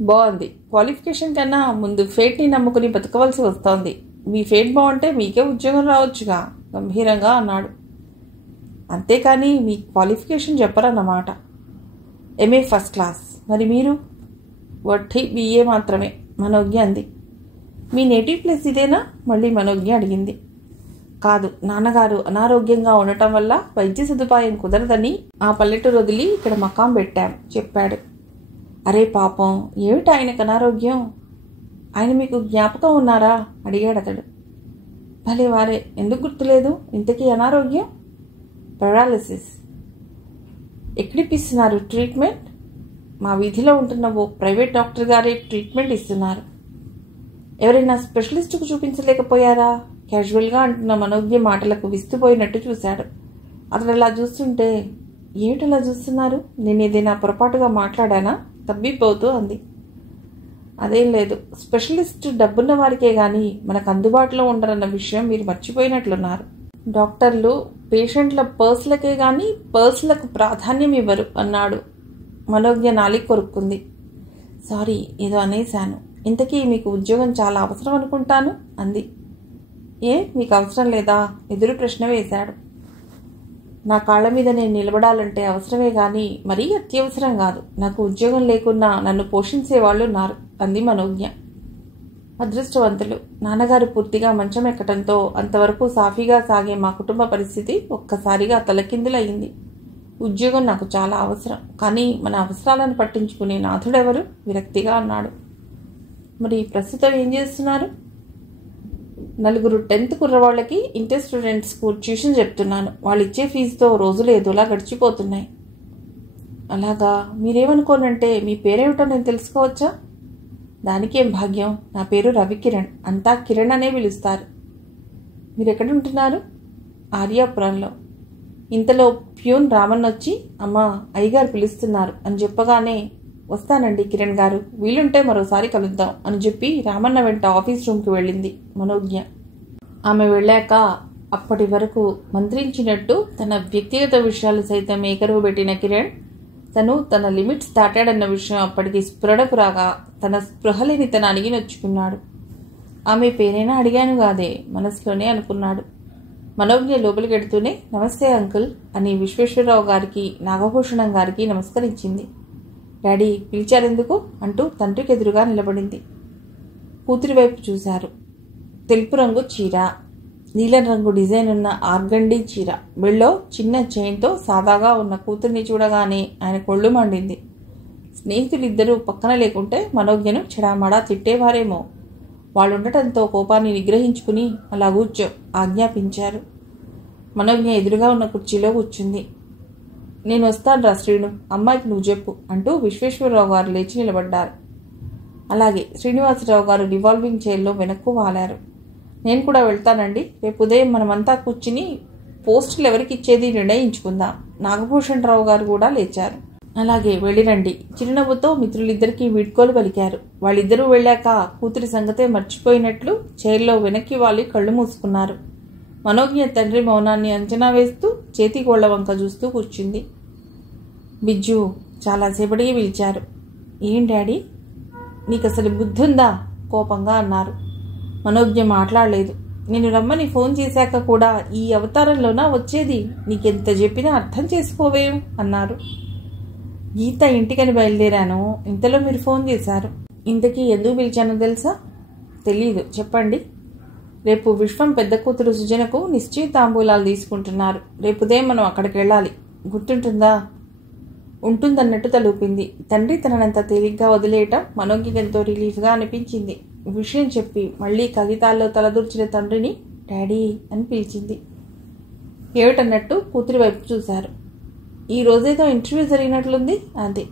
బాగుంది. క్వాలిఫికేషన్ కన్నా ముందు ఫేట్ని నమ్ముకుని బతకవలసి వస్తోంది. మీ ఫేట్ బాగుంటే మీకే ఉద్యోగం రావచ్చుగా గంభీరంగా అన్నాడు. అంతేకాని మీ క్వాలిఫికేషన్ చెప్పరన్నమాట. MA first class. మరి మీరు? వట్టి బిఏ మాత్రమే మనోజ్ఞ అంది. మీ నేటివ్ ప్లేస్ ఇదేనా? మళ్ళీ మనోజ్ఞ అడిగింది. కాదు, నాన్నగారు అనారోగ్యంగా ఉండటం వల్ల వైద్య సదుపాయం కుదరదని ఆ పల్లెటూరు వదిలి ఇక్కడ మకాం పెట్టాం చెప్పాడు. అరే పాపం, ఏమిటి ఆయనకు అనారోగ్యం? ఆయన మీకు జ్ఞాపకం ఉన్నారా అడిగాడు అతడు. భలే వారే, ఎందుకు గుర్తులేదు? ఇంతకీ అనారోగ్యం? పెరాలిసిస్. ఎక్కడిపిస్తున్నారు ట్రీట్మెంట్? మా వీధిలో ఉంటున్న ఓ ప్రైవేట్ డాక్టర్ గారే ట్రీట్మెంట్ ఇస్తున్నారు. ఎవరైనా స్పెషలిస్టుకు చూపించలేకపోయారా? క్యాజువల్గా అంటున్న మనోజ్ఞ మాటలకు విస్తుపోయినట్టు చూశాడు. అతడు అలా చూస్తుంటే, ఏమిటలా చూస్తున్నారు? నేను ఏదైనా పొరపాటుగా మాట్లాడానా? తబ్బిపోతూ అంది. అదేం లేదు, స్పెషలిస్ట్ డబ్బున్న వారికే గాని మనకు అందుబాటులో ఉండరన్న విషయం మీరు మర్చిపోయినట్లున్నారు. డాక్టర్లు పేషెంట్ల పర్సులకే గాని పర్సులకు ప్రాధాన్యం ఇవ్వరు అన్నాడు. మనోజ్ఞ నాలిక కొరుక్కుంది. సారీ, ఏదో అనేశాను. ఇంతకీ మీకు ఉద్యోగం చాలా అవసరం అనుకుంటాను అంది. ఏ, మీకు అవసరం లేదా? ఎదురు ప్రశ్న వేశాడు. నా కాళ్ల మీద నేను నిలబడాలంటే అవసరమే గాని మరీ అత్యవసరం కాదు. నాకు ఉద్యోగం లేకున్నా నన్ను పోషించేవాళ్లు ఉన్నారు అంది మనోజ్ఞ. అదృష్టవంతులు. నాన్నగారు పూర్తిగా మంచం ఎక్కడంతో అంతవరకు సాఫీగా సాగే మా కుటుంబ పరిస్థితి ఒక్కసారిగా తలకిందులయ్యింది. ఉద్యోగం నాకు చాలా అవసరం, కానీ మన అవసరాలను పట్టించుకునే నాథుడెవరు? విరక్తిగా అన్నాడు. మరి ప్రస్తుతం ఏం చేస్తున్నారు? 4 10th కుర్రవాళ్ళకి ఇంటర్ స్టూడెంట్స్కు ట్యూషన్ చెప్తున్నాను. వాళ్ళు ఇచ్చే ఫీజుతో రోజులు ఏదోలా గడిచిపోతున్నాయి. అలాగా, మీరేమనుకోనంటే మీ పేరేమిటో నేను తెలుసుకోవచ్చా? దానికేం భాగ్యం. నా పేరు రవికిరణ్. అంతా కిరణ్ అనే పిలుస్తారు. మీరెక్కడుంటున్నారు? ఆర్యాపురంలో. ఇంతలో ప్యూన్ రామన్ వచ్చి, అమ్మా, అయ్యగారు పిలుస్తున్నారు అని చెప్పగానే, వస్తానండి కిరణ్ గారు, వీలుంటే మరోసారి కలుద్దాం అని చెప్పి రామన్న వెంట ఆఫీస్ రూమ్కి వెళ్ళింది మనోజ్ఞ. ఆమె వెళ్ళాక అప్పటి వరకు మంత్రించినట్టు తన వ్యక్తిగత విషయాలు సైతం ఏకరువు పెట్టిన కిరణ్ తన లిమిట్స్ దాటాడన్న విషయం అప్పటికి స్ఫురణకు రాగా తన స్పృహలేని తన అడిగి నొచ్చుకున్నాడు. ఆమె పేరైనా అడిగాను కాదే మనసులోనే అనుకున్నాడు. మనోజ్ఞ లోపలికెడుతూనే, నమస్తే అంకుల్ అని విశ్వేశ్వరరావు గారికి నాగభూషణం గారికి నమస్కరించింది. డాడీ పిలిచారెందుకు అంటూ తండ్రికి ఎదురుగా నిలబడింది. కూతురి వైపు చూశారు. తెలుపు రంగు చీర, నీలం రంగు డిజైన్ ఉన్న ఆర్గండీ చీర, మెళ్ళో చిన్న చైన్తో సాదాగా ఉన్న కూతుర్ని చూడగానే ఆయన కొళ్ళు మండింది. స్నేహితులిద్దరూ పక్కన లేకుంటే మనోజ్ఞను చెడామడా తిట్టేవారేమో. వాళ్ళుండటంతో కోపాన్ని నిగ్రహించుకుని అలా కూర్చో ఆజ్ఞాపించారు. మనోజ్ఞ ఎదురుగా ఉన్న కుర్చీలో కూర్చుంది. నేను వస్తాను రా శ్రీను, అమ్మాయికి నువ్వు చెప్పు అంటూ విశ్వేశ్వరరావు గారు లేచి నిలబడ్డారు. అలాగే శ్రీనివాసరావు గారు రివాల్వింగ్ చైర్లో వెనక్కు వాలారు. నేను కూడా వెళ్తానండి. రేపు ఉదయం మనమంతా కూర్చుని పోస్టులు ఎవరికి ఇచ్చేది నిర్ణయించుకుందాం. నాగభూషణ్ రావు గారు కూడా లేచారు. అలాగే వెళ్ళిరండి. చిరునవ్వుతో మిత్రులిద్దరికీ వీడ్కోలు పలికారు. వాళ్ళిద్దరూ వెళ్ళాక కూతురి సంగతే మర్చిపోయినట్లు చైర్లో వెనక్కి వాలి కళ్ళు మూసుకున్నారు. మనోజ్ఞ తండ్రి మౌనాన్ని అంచనా వేస్తూ చేతికోళ్ల వంక చూస్తూ కూర్చుంది. బిజ్జు చాలాసేపటికి పిలిచారు. ఏం డాడీ, నీకసలు బుద్ధుందా? కోపంగా అన్నారు. మనోజ్ఞ మాట్లాడలేదు. నేను రమ్మని ఫోన్ చేశాక కూడా ఈ అవతారంలోనా వచ్చేది? నీకెంత చెప్పినా అర్థం చేసుకోవేం అన్నారు. గీత ఇంటికని బయలుదేరాను, ఇంతలో మీరు ఫోన్ చేశారు. ఇంతకీ ఎందుకు పిలిచానో తెలుసా? తెలీదు, చెప్పండి. రేపు విశ్వం పెద్ద కూతురు సుజనకు నిశ్చయితాంబూలాలు తీసుకుంటున్నారు. రేపు ఉదయం మనం అక్కడికి వెళ్ళాలి. గుర్తుంటుందా? ఉంటుందన్నట్టు తలూపింది. తండ్రి తననంత తేలిగ్గా వదిలేయటం మనోజ్ఞతో రిలీఫ్గా అనిపించింది. విషయం చెప్పి మళ్లీ కాగితాల్లో తలదూర్చిన తండ్రిని డాడీ అని పిలిచింది. ఏమిటన్నట్టు కూతురి వైపు చూశారు. ఈ రోజేదో ఇంటర్వ్యూ జరిగినట్లుంది. అదే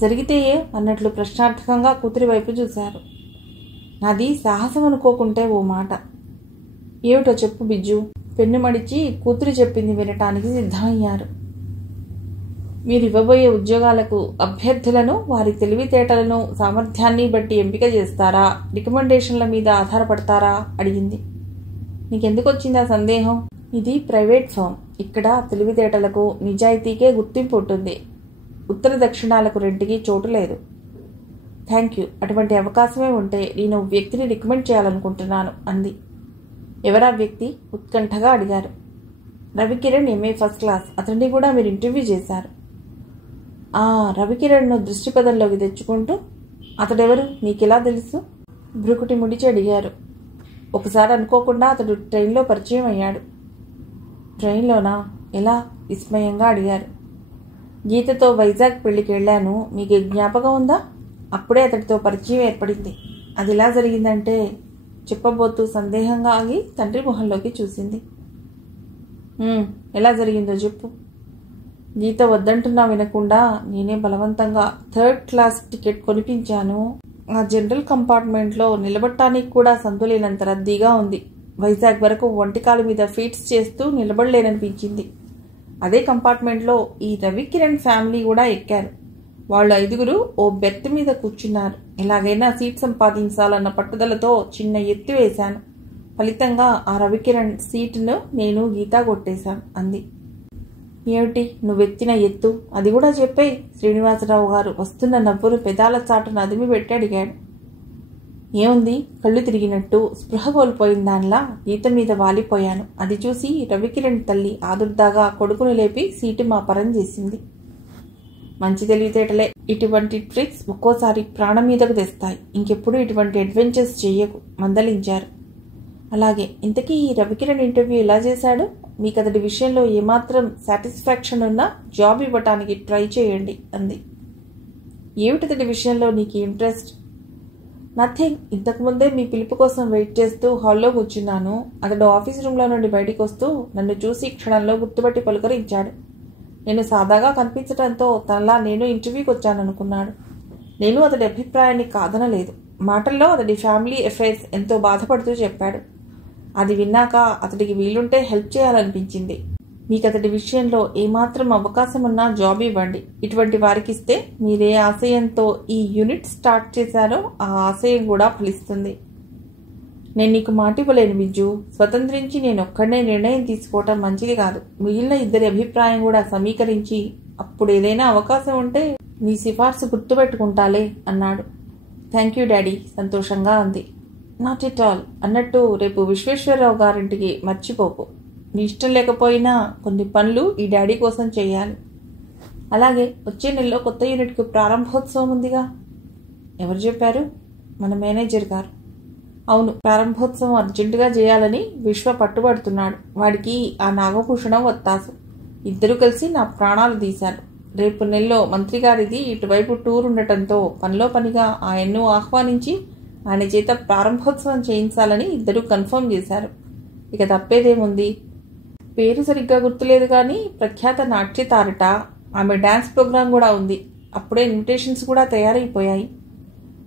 జరిగితే అన్నట్లు ప్రశ్నార్థకంగా కూతురి వైపు చూశారు. నాది సాహసం అనుకోకుంటే ఓ మాట. ఏమిటో చెప్పు బిజ్జు. పెన్ను మడిచి కూతురి చెప్పింది వినటానికి సిద్ధమయ్యారు. మీరు ఇవ్వబోయే ఉద్యోగాలకు అభ్యర్థులను వారి తెలివితేటలను సామర్థ్యాన్ని బట్టి ఎంపిక చేస్తారా, రికమెండేషన్ల మీద ఆధారపడతారా అడిగింది. నీకెందుకు వచ్చిందా సందేహం? ఇది ప్రైవేట్ ఫర్మ్. ఇక్కడ తెలివితేటలకు నిజాయితీకే గుర్తింపు ఉంటుంది. ఉత్తర దక్షిణాలకు రెంటికి చోటు లేదు. Thank you. అటువంటి అవకాశమే ఉంటే నేను వ్యక్తిని రికమెండ్ చేయాలనుకుంటున్నాను అంది. ఎవరా వ్యక్తి? ఉత్కంఠగా అడిగారు. Ravikiran MA first class. అతన్ని కూడా మీరు ఇంటర్వ్యూ చేశారు. రవికిరణ్ను దృష్టిపథంలోకి తెచ్చుకుంటూ అతడెవరు నీకెలా తెలుసు? భ్రుకుటి ముడిచి అడిగారు. ఒకసారి అనుకోకుండా అతడు ట్రైన్లో పరిచయం అయ్యాడు. ట్రైన్లోనా? ఎలా? విస్మయంగా అడిగారు. గీతతో వైజాగ్ పెళ్లికి వెళ్ళాను. మీకు జ్ఞాపకం ఉందా? అప్పుడే అతడితో పరిచయం ఏర్పడింది. అది ఎలా జరిగిందంటే చెప్పబోతూ సందేహంగా ఆగి తండ్రి మొహంలోకి చూసింది. ఎలా జరిగిందో చెప్పు. గీత వద్దంటున్నా వినకుండా నేనే బలవంతంగా 3rd క్లాస్ టికెట్ కొనిపించాను. ఆ జనరల్ కంపార్ట్మెంట్లో నిలబడటానికి కూడా సందులేనంత రద్దీగా ఉంది. వైజాగ్ వరకు ఒంటికాలు మీద ఫీట్స్ చేస్తూ నిలబడలేననిపించింది. అదే కంపార్ట్మెంట్లో ఈ రవికిరణ్ ఫ్యామిలీ కూడా ఎక్కారు. వాళ్ళు 5గురు ఓ బెర్త్ మీద కూర్చున్నారు. ఎలాగైనా సీట్ సంపాదించాలన్న పట్టుదలతో చిన్న ఎత్తు వేశాను. ఫలితంగా ఆ రవికిరణ్ సీటును నేను గీత కొట్టేశాను అంది. ఏమిటి నువ్వెత్తిన ఎత్తు? అది కూడా చెప్పేయి. శ్రీనివాసరావు గారు వస్తున్న నవ్వును పెదాల చాటును అదిమి పెట్టి అడిగాడు. ఏముంది? కళ్ళు తిరిగినట్టు స్పృహ కోల్పోయిన దానిలా గీత మీద వాలిపోయాను. అది చూసి రవికిరణ్ తల్లి ఆదుర్దాగా కొడుకును లేపి సీటు మా పరం చేసింది. మంచి తెలివితేటలే. ఇటువంటి ట్రిక్స్ ఒక్కోసారి ప్రాణం మీదకు తెస్తాయి. ఇంకెప్పుడు ఇటువంటి అడ్వెంచర్స్ చెయ్యకు మందలించారు. అలాగే. ఇంతకీ ఈ రవికిరణ్ ఇంటర్వ్యూ ఎలా చేశాడు? మీకు అతడి విషయంలో ఏమాత్రం సాటిస్ఫాక్షన్ ఉన్నా జాబ్ ఇవ్వటానికి ట్రై చేయండి అంది. ఏమిటతడి విషయంలో నీకు ఇంట్రెస్ట్? నథింగ్. ఇంతకుముందే మీ పిలుపు కోసం వెయిట్ చేస్తూ హాల్లో కూర్చున్నాను. అతడు ఆఫీస్ రూమ్లో నుండి బయటికి వస్తూ నన్ను చూసి క్షణంలో గుర్తుపట్టి పలుకరించాడు. నేను సాదాగా కనిపించడంతో తనలా నేను ఇంటర్వ్యూకి వచ్చాననుకున్నాడు. నేను అతడి అభిప్రాయాన్ని కాదనలేదు. మాటల్లో అతడి ఫ్యామిలీ అఫైర్స్ ఎంతో బాధపడుతూ చెప్పాడు. అది విన్నాక అతడికి వీలుంటే హెల్ప్ చేయాలనిపించింది. మీకు అతడి విషయంలో ఏమాత్రం అవకాశం ఉన్నా జాబ్ ఇవ్వండి. ఇటువంటి వారికిస్తే మీరే ఆశయంతో ఈ యూనిట్ స్టార్ట్ చేశారో ఆ ఆశయం కూడా ఫలిస్తుంది. నేను నీకు మాట ఇవ్వలేను బిజ్జు. స్వతంత్రించి నేనొక్కడనే నిర్ణయం తీసుకోవటం మంచిది కాదు. మిగిలిన 2 అభిప్రాయం కూడా సమీకరించి అప్పుడు ఏదైనా అవకాశం ఉంటే నీ సిఫార్సు గుర్తుపెట్టుకుంటాలే అన్నాడు. థ్యాంక్ యూ డాడీ సంతోషంగా అంది. Not at all. అన్నట్టు రేపు విశ్వేశ్వరరావు గారింటికి మర్చిపోకు. నీ ఇష్టం లేకపోయినా కొన్ని పనులు ఈ డాడీ కోసం చేయాలి. అలాగే. వచ్చే నెలలో కొత్త యూనిట్కు ప్రారంభోత్సవం ఉందిగా. ఎవరు చెప్పారు? మన మేనేజర్ గారు. అవును, ప్రారంభోత్సవం అర్జెంటుగా చేయాలని విశ్వ పట్టుబడుతున్నాడు. వాడికి ఆ నాగభూషణం వత్తాసు. 2 కలిసి నా ప్రాణాలు తీశారు. రేపు నెలలో మంత్రి గారిది ఇటువైపు టూర్ ఉండటంతో పనిలో పనిగా ఆయన్ను ఆహ్వానించి ఆయన చేత ప్రారంభోత్సవం చేయించాలని 2 కన్ఫర్మ్ చేశారు. ఇక తప్పేదేముంది? పేరు సరిగ్గా గుర్తులేదు కానీ ప్రఖ్యాత నాట్యతారట. ఆమె డాన్స్ ప్రోగ్రాం కూడా ఉంది. అప్పుడే ఇన్విటేషన్స్ కూడా తయారైపోయాయి.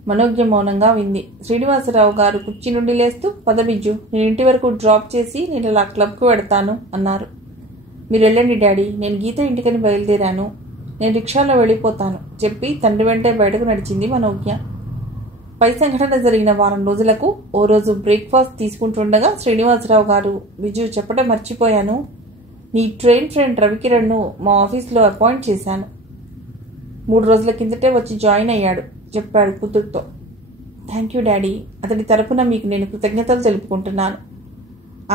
మనోజ్ఞ మౌనంగా వింది. శ్రీనివాసరావు గారు కుర్చీ నుండి లేస్తూ పదబిజ్జు నేను ఇంటి వరకు డ్రాప్ చేసి నేను ఇలా క్లబ్కు వెడతాను అన్నారు. మీరు వెళ్ళండి డాడీ, నేను గీత ఇంటికని బయలుదేరాను. నేను రిక్షాలో వెళ్ళిపోతాను చెప్పి తండ్రి వెంటే బయటకు నడిచింది మనోజ్ఞ. పై సంఘటన జరిగిన వారం రోజులకు ఓ రోజు బ్రేక్ఫాస్ట్ తీసుకుంటుండగా శ్రీనివాసరావు గారు, విజు చెప్పడం మర్చిపోయాను, నీ ట్రైన్ ఫ్రెండ్ రవికిరణ్ను మా ఆఫీస్లో అపాయింట్ చేశాను. 3 రోజుల కిందటే వచ్చి జాయిన్ అయ్యాడు చెప్పాడు కూతురుతో. Thank you daddy. అతడి తరపున మీకు నేను కృతజ్ఞతలు తెలుపుకుంటున్నాను.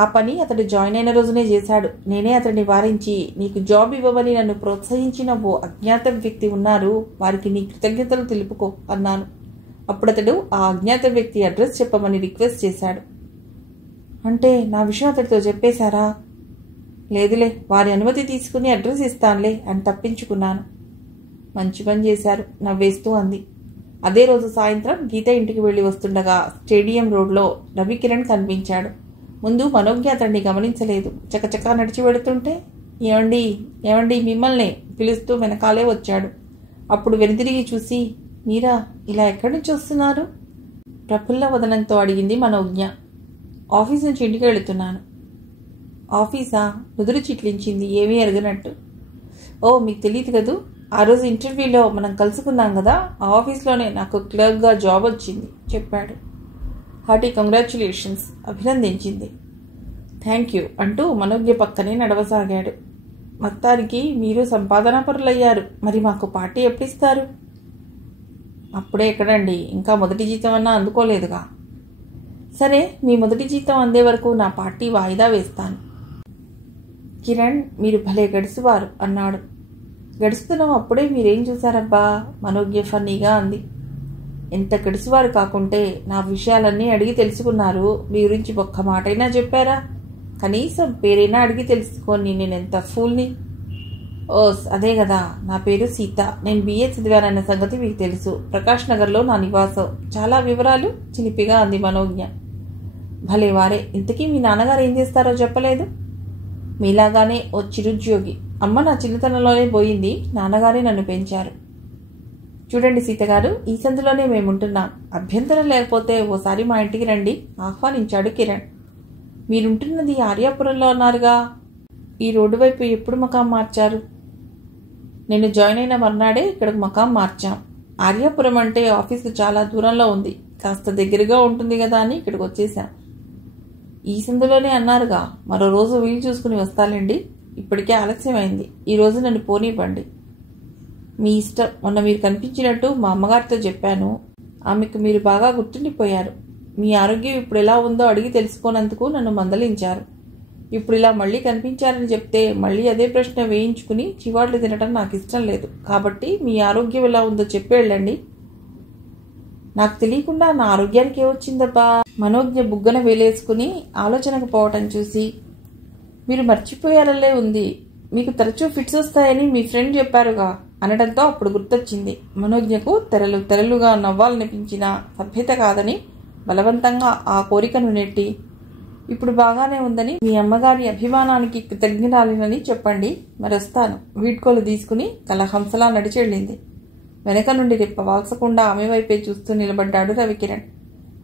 ఆ పని అతడు జాయిన్ అయిన రోజునే చేశాడు. నేనే అతడిని వారించి నీకు జాబ్ ఇవ్వమని నన్ను ప్రోత్సహించిన ఓ అజ్ఞాత వ్యక్తి ఉన్నారు, వారికి నీ కృతజ్ఞతలు తెలుపుకో అన్నాను. అప్పుడు అతడు ఆ అజ్ఞాత వ్యక్తి అడ్రస్ చెప్పమని రిక్వెస్ట్ చేశాడు. అంటే నా విషయం అతడితో చెప్పేశారా? లేదులే, వారి అనుమతి తీసుకుని అడ్రస్ ఇస్తానులే అని తప్పించుకున్నాను. మంచి పని చేశారు నవ్వేస్తూ అంది. అదే రోజు సాయంత్రం గీత ఇంటికి వెళ్లి వస్తుండగా స్టేడియం రోడ్లో రవికిరణ్ కనిపించాడు. ముందు మనోజ్ఞ అతన్ని గమనించలేదు. చకచకా నడిచి వెళుతుంటే ఏమండి ఏమండి మిమ్మల్నే పిలుస్తూ వెనకాలే వచ్చాడు. అప్పుడు వెనుతిరిగి చూసి, మీరా ఇలా ఎక్కడి నుంచి వస్తున్నారు? ప్రఫుల్ల వదనంతో అడిగింది మనోజ్ఞ. ఆఫీస్ నుంచి ఇంటికి వెళుతున్నాను. ఆఫీసా? నుదురు చిట్లించింది ఏమీ ఎరగనట్టు. ఓ మీకు తెలియదు కదూ, ఆ రోజు ఇంటర్వ్యూలో మనం కలుసుకున్నాం కదా, ఆ ఆఫీస్లోనే నాకు క్లర్క్గా జాబ్ వచ్చింది చెప్పాడు. హార్టీ కంగ్రాచ్యులేషన్స్ అభినందించింది. థ్యాంక్ యూ అంటూ మనోజ్ఞ పక్కనే నడవసాగాడు. మొత్తానికి మీరు సంపాదన పరులయ్యారు. మరి మాకు పార్టీ ఎప్పుడిస్తారు? అప్పుడే ఎక్కడండి, ఇంకా మొదటి జీతం అన్నా అందుకోలేదుగా. సరే, మీ మొదటి జీతం అందే వరకు నా పార్టీ వాయిదా వేస్తాను. కిరణ్, మీరు భలే గడుసువారు అన్నాడు. గడుస్తున్నాం, అప్పుడే మీరేం చూశారబ్బా? మనోజ్ఞ ఫన్నీగా అంది. ఎంత గడుసువారు కాకుంటే నా విషయాలన్నీ అడిగి తెలుసుకున్నారు. మీ గురించి ఒక్క మాటైనా చెప్పారా? కనీసం పేరైనా అడిగి తెలుసుకొని నేనెంత ఫూల్ని. ఓస్, అదే కదా, నా పేరు సీత. నేను BA చదివానన్న సంగతి మీకు తెలుసు. ప్రకాష్ నగర్లో నా నివాసం. చాలా వివరాలు చిలిపిగా అంది మనోజ్ఞ. భలే వారే. ఇంతకీ మీ నాన్నగారు ఏం చేస్తారో చెప్పలేదు? మీలాగానే ఓ చిరుద్యోగి. అమ్మ నా చిన్నతనంలోనే పోయింది. నాన్నగారే నన్ను పెంచారు. చూడండి సీతగారు, ఈ సందులోనే మేముంటున్నాం. అభ్యంతరం లేకపోతే ఓసారి మా ఇంటికి రండి ఆహ్వానించాడు కిరణ్. మీరుంటున్నది ఆర్యాపురంలో అన్నారుగా. ఈ రోడ్డు వైపు ఎప్పుడు మకాం మార్చారు? నేను జాయిన్ అయిన మర్నాడే ఇక్కడికి మకాం మార్చాం. ఆర్యాపురం అంటే ఆఫీస్కి చాలా దూరంలో ఉంది. కాస్త దగ్గరగా ఉంటుంది కదా అని ఇక్కడికి వచ్చేసాం. ఈ సందులోనే అన్నారుగా. మరో రోజు వీలు చూసుకుని వస్తాలండి. ఇప్పటికే ఆలస్యమైంది. ఈరోజు నన్ను పోనివ్వండి. మీ ఇష్టం. మొన్న మీరు కనిపించినట్టు మా అమ్మగారితో చెప్పాను. ఆమెకు మీరు బాగా గుర్తుండిపోయారు. మీ ఆరోగ్యం ఇప్పుడు ఎలా ఉందో అడిగి తెలుసుకోనందుకు నన్ను మందలించారు. ఇప్పుడు ఇలా మళ్ళీ కనిపించారని చెప్తే మళ్ళీ అదే ప్రశ్న వేయించుకుని చివాట్లు తినటం నాకు ఇష్టం లేదు. కాబట్టి మీ ఆరోగ్యం ఎలా ఉందో చెప్పి వెళ్ళండి. నాకు తెలియకుండా నా ఆరోగ్యానికి ఏమొచ్చిందబ్బా? మనోజ్ఞ బుగ్గన వేలేసుకుని ఆలోచనకు పోవటం చూసి, మీరు మర్చిపోయారల్లే ఉంది. మీకు తరచూ ఫిట్స్ వస్తాయని మీ ఫ్రెండ్ చెప్పారుగా అనడంతో అప్పుడు గుర్తొచ్చింది. మనోజ్ఞకు తెరలుగా నవ్వాలనిపించిన సభ్యత కాదని బలవంతంగా ఆ కోరికను నెట్టి, ఇప్పుడు బాగానే ఉందని మీ అమ్మగారి అభిమానానికి కృతజ్ఞరాలినని చెప్పండి. మరొస్తాను. వీడ్కోలు తీసుకుని కలహంసలా నడిచెళ్ళింది. వెనక నుండి రెప్ప వాల్సకుండా ఆమె వైపే చూస్తూ నిలబడ్డాడు రవికిరణ్.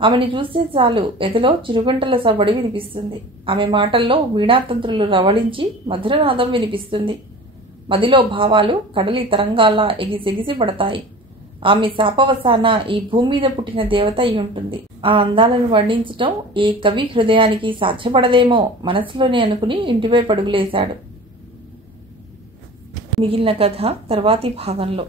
ఆమెని చూస్తే చాలు ఎదలో చిరుగంటల సవ్వడి వినిపిస్తుంది. ఆమె మాటల్లో వీణాతంత్రులు రవళించి మధురనాదం వినిపిస్తుంది. మదిలో భావాలు కడలి తరంగాల్లా ఎగిసెగిసి పడతాయి. ఆమె శాపవసాన ఈ భూమి మీద పుట్టిన దేవత అయి ఉంటుంది. ఆ అందాలను వర్ణించటం ఏ కవి హృదయానికి సాధ్యపడదేమో మనసులోనే అనుకుని ఇంటిపై పడుగులేశాడు. మిగిలిన కథ తర్వాతి భాగంలో.